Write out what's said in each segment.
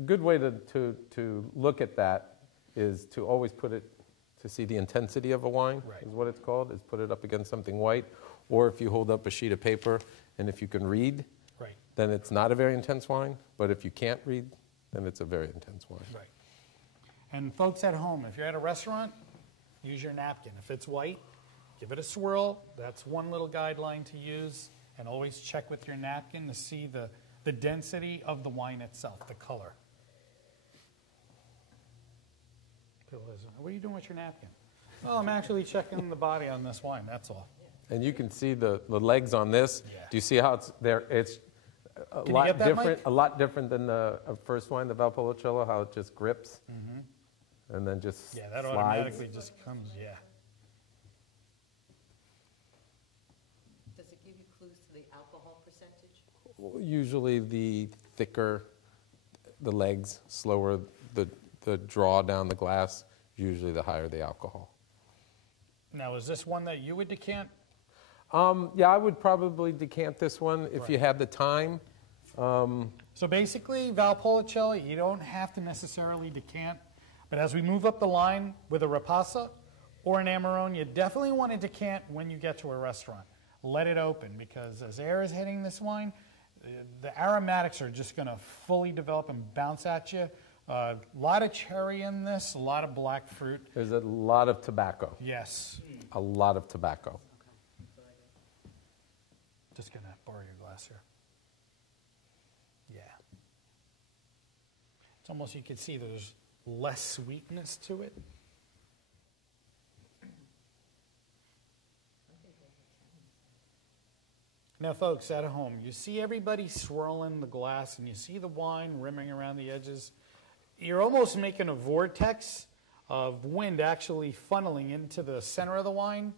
A good way to look at that is to always put it, to see the intensity of a wine, Right. is what it's called, is put it up against something white, or if you hold up a sheet of paper and if you can read, Right. then it's not a very intense wine, but if you can't read, then it's a very intense wine. Right. And folks at home, if you're at a restaurant, use your napkin. If it's white, give it a swirl. That's one little guideline to use. And always check with your napkin to see the density of the wine itself, the color. What are you doing with your napkin? Oh, I'm actually checking the body on this wine, that's all. And you can see the legs on this. Yeah. Do you see how it's there? It's a Can you lot get that, different. Mike? A lot different than the first wine, the Valpolicella, how it just grips and then just Yeah, that slides. automatically just comes, yeah. Does it give you clues to the alcohol percentage? Usually, the thicker the legs, slower the draw down the glass. Usually, the higher the alcohol. Now, is this one that you would decant? Yeah, I would probably decant this one if you had the time. So basically, Valpolicella, you don't have to necessarily decant, but as we move up the line with a Rapasa or an Amarone, you definitely want to decant when you get to a restaurant. Let it open, because as air is hitting this wine, the aromatics are just going to fully develop and bounce at you. A lot of cherry in this, a lot of black fruit. There's a lot of tobacco. Yes. A lot of tobacco. Just going to borrow your glass here. Yeah. It's almost, you can see there's less sweetness to it. Now, folks at home, you see everybody swirling the glass and you see the wine rimming around the edges. You're almost making a vortex of wind actually funneling into the center of the wine,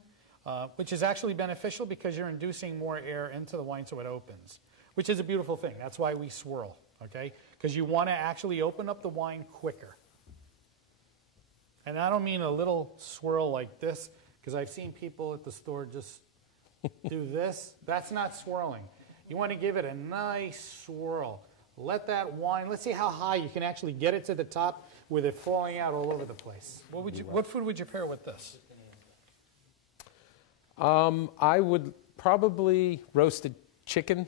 which is actually beneficial because you're inducing more air into the wine so it opens, which is a beautiful thing. That's why we swirl, okay? Because you want to actually open up the wine quicker. And I don't mean a little swirl like this, because I've seen people at the store just do this. That's not swirling. You want to give it a nice swirl. Let that wine, let's see how high you can actually get it to the top with it falling out all over the place. What food would you pair with this? I would probably roasted chicken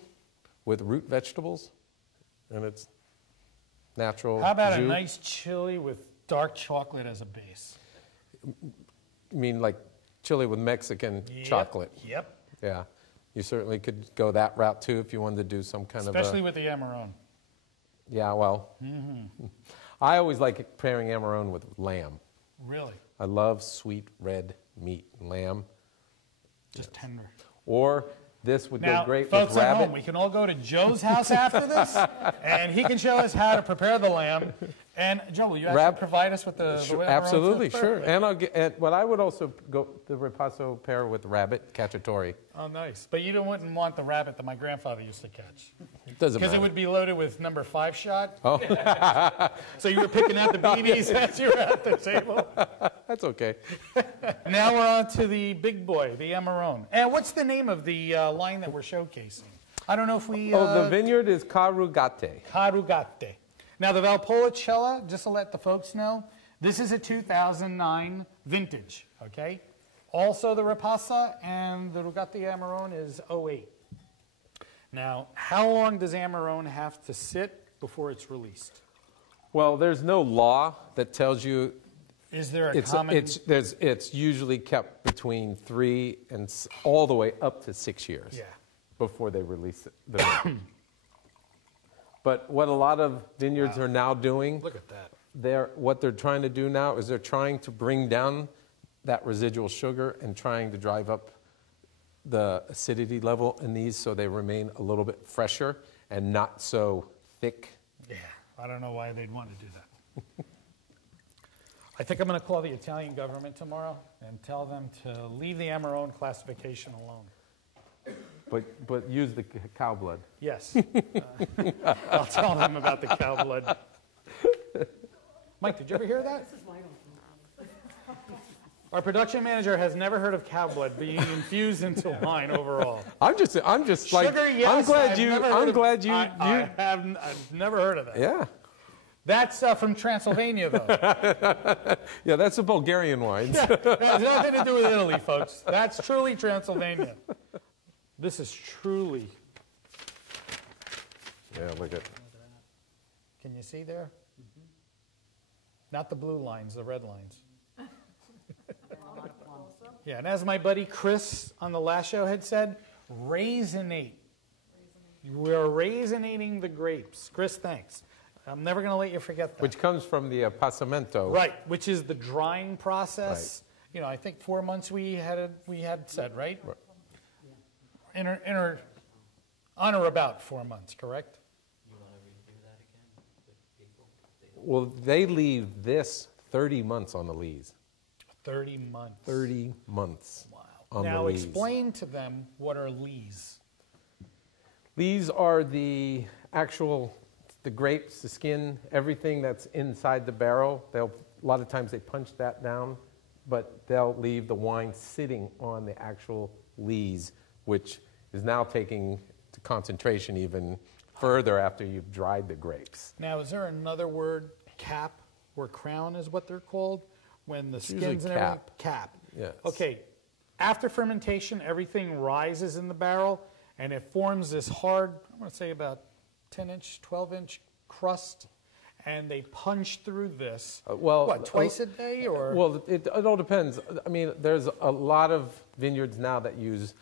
with root vegetables, and it's natural. How about jus. a nice chili with dark chocolate as a base? You mean like chili with Mexican chocolate? Yep. Yeah. You certainly could go that route too if you wanted to do some kind Especially of with the Amarone. Yeah, well, I always like pairing Amarone with lamb. Really? I love sweet red meat, lamb. Just tender. Or this would Now, go great folks with at rabbit. home, we can all go to Joe's house after this, and he can show us how to prepare the lamb. And Joe, will you actually provide us with the Sure, Amarone absolutely, too? sure. Perfect. And I'll get. Well, I would also go the ripasso pair with rabbit cacciatore. Oh, nice. But you wouldn't want the rabbit that my grandfather used to catch. Doesn't Because matter. it would be loaded with number 5 shot. Oh, So you were picking out the BBs as you were at the table. that's okay. Now we're on to the big boy, the Amarone. And what's the name of the line that we're showcasing? I don't know if we... The vineyard is Carugate. Carugate. Now the Valpolicella, just to let the folks know, this is a 2009 vintage, okay? Also the Rapasa and the Rugate Amarone is 08. Now, how long does Amarone have to sit before it's released? Well, there's no law that tells you. Is there a It's common... it's usually kept between 3 and all the way up to 6 years. Yeah. Before they release it. But what a lot of vineyards are now doing, Look at that. what they're trying to do now is they're trying to bring down that residual sugar and trying to drive up the acidity level in these so they remain a little bit fresher and not so thick. Yeah, I don't know why they'd want to do that. I think I'm going to call the Italian government tomorrow and tell them to leave the Amarone classification alone. But use the cow blood. Yes. I'll tell them about the cow blood. Mike, did you ever hear that? Our production manager has never heard of cow blood being infused into wine overall. I'm just like Sugar, yes. I'm glad I've you never I'm heard of- glad you I've never heard of that. yeah. That's from Transylvania, though. Yeah, that's the Bulgarian wines. That has nothing to do with Italy, folks. That's truly Transylvania. This is truly. Yeah, look at. Can you see there? Not the blue lines, the red lines. Yeah, and as my buddy Chris on the last show had said, raisinate. We're raisinating the grapes. Chris, thanks. I'm never going to let you forget that. Which comes from the passamento. Right, which is the drying process. Right. You know, I think 4 months we had said, right? In or about 4 months, correct? You want to review that again with people? Well, they leave this 30 months on the lees. 30 months. 30 months. Wow. Now explain to them what are lees. Lees are the grapes, the skin, everything that's inside the barrel. A lot of times they punch that down, but they'll leave the wine sitting on the actual lees, which is now taking the concentration even further after you've dried the grapes. Now, is there another word, cap or crown is what they're called? When the skins and everything? Cap. Yes. Okay, after fermentation, everything rises in the barrel, and it forms this hard, I'm going to say about 10-inch, 12-inch crust, and they punch through this, twice a day? Or? Well, it all depends. I mean, there's a lot of vineyards now that use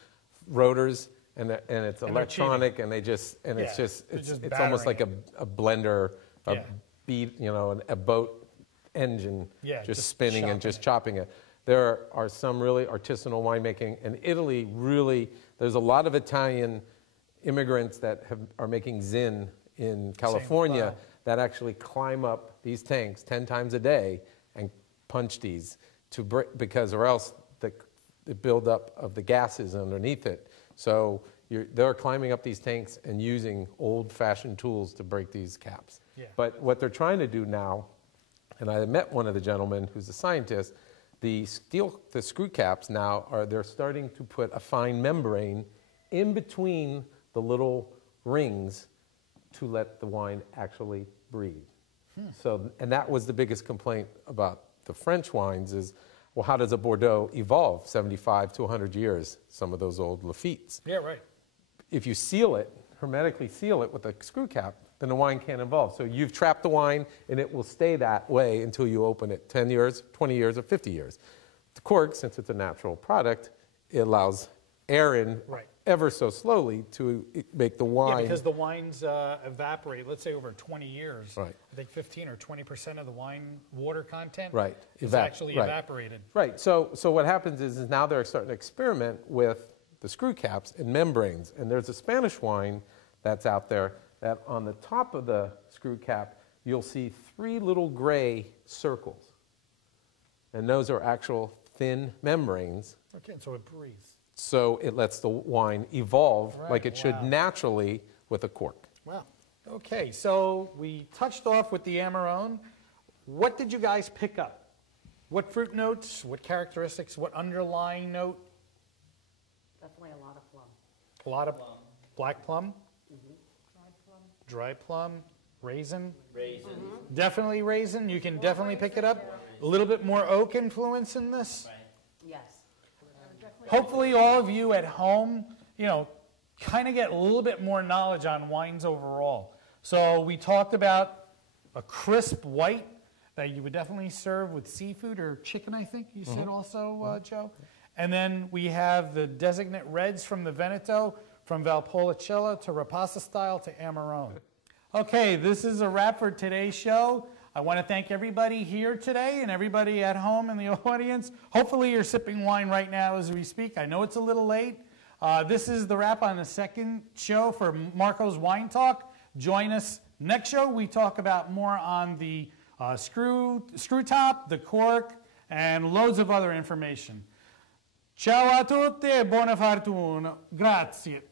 rotors, and it's electronic, and it's almost like a blender, a boat engine, just spinning and just chopping it. There are some really artisanal winemaking, and Italy really, there's a lot of Italian immigrants that are making zin in California that actually climb up these tanks 10 times a day and punch these or else the buildup of the gases underneath it. So they're climbing up these tanks and using old-fashioned tools to break these caps. Yeah. But what they're trying to do now, and I met one of the gentlemen who's a scientist, the screw caps now they're starting to put a fine membrane in between the little rings to let the wine actually breathe. So, and that was the biggest complaint about the French wines is, well, how does a Bordeaux evolve 75 to 100 years, some of those old Lafittes? Yeah, right. If you hermetically seal it with a screw cap, then the wine can't evolve. So you've trapped the wine, and it will stay that way until you open it 10 years, 20 years, or 50 years. The cork, since it's a natural product, it allows air in ever so slowly to make the wine. Yeah, because the wines evaporate, let's say over 20 years. Right. I think 15 or 20% of the wine water content is actually evaporated. Right. So what happens is now they're starting to experiment with the screw caps and membranes. And there's a Spanish wine that's out there that on the top of the screw cap, you'll see 3 little gray circles. And those are actual thin membranes. Okay, so it breathes. So it lets the wine evolve like it should naturally with a cork. Wow. Okay, so we touched off with the Amarone. What did you guys pick up? What fruit notes, what characteristics, what underlying note? Definitely a lot of plum. A lot of black plum? Dry plum, raisin. Definitely raisin. You can definitely pick it up. A little bit more oak influence in this. Yes. Hopefully all of you at home, kind of get a little bit more knowledge on wines overall. So we talked about a crisp white that you would definitely serve with seafood or chicken, I think you said also, Joe. And then we have the designate reds from the Veneto, from Valpolicella to Rapace style to Amarone. Okay, this is a wrap for today's show. I want to thank everybody here today and everybody at home in the audience. Hopefully you're sipping wine right now as we speak. I know it's a little late. This is the wrap on the second show for Marco's Wine Talk. Join us next show. We talk about more on the screw top, the cork, and loads of other information. Ciao a tutti e buona fortuna. Grazie.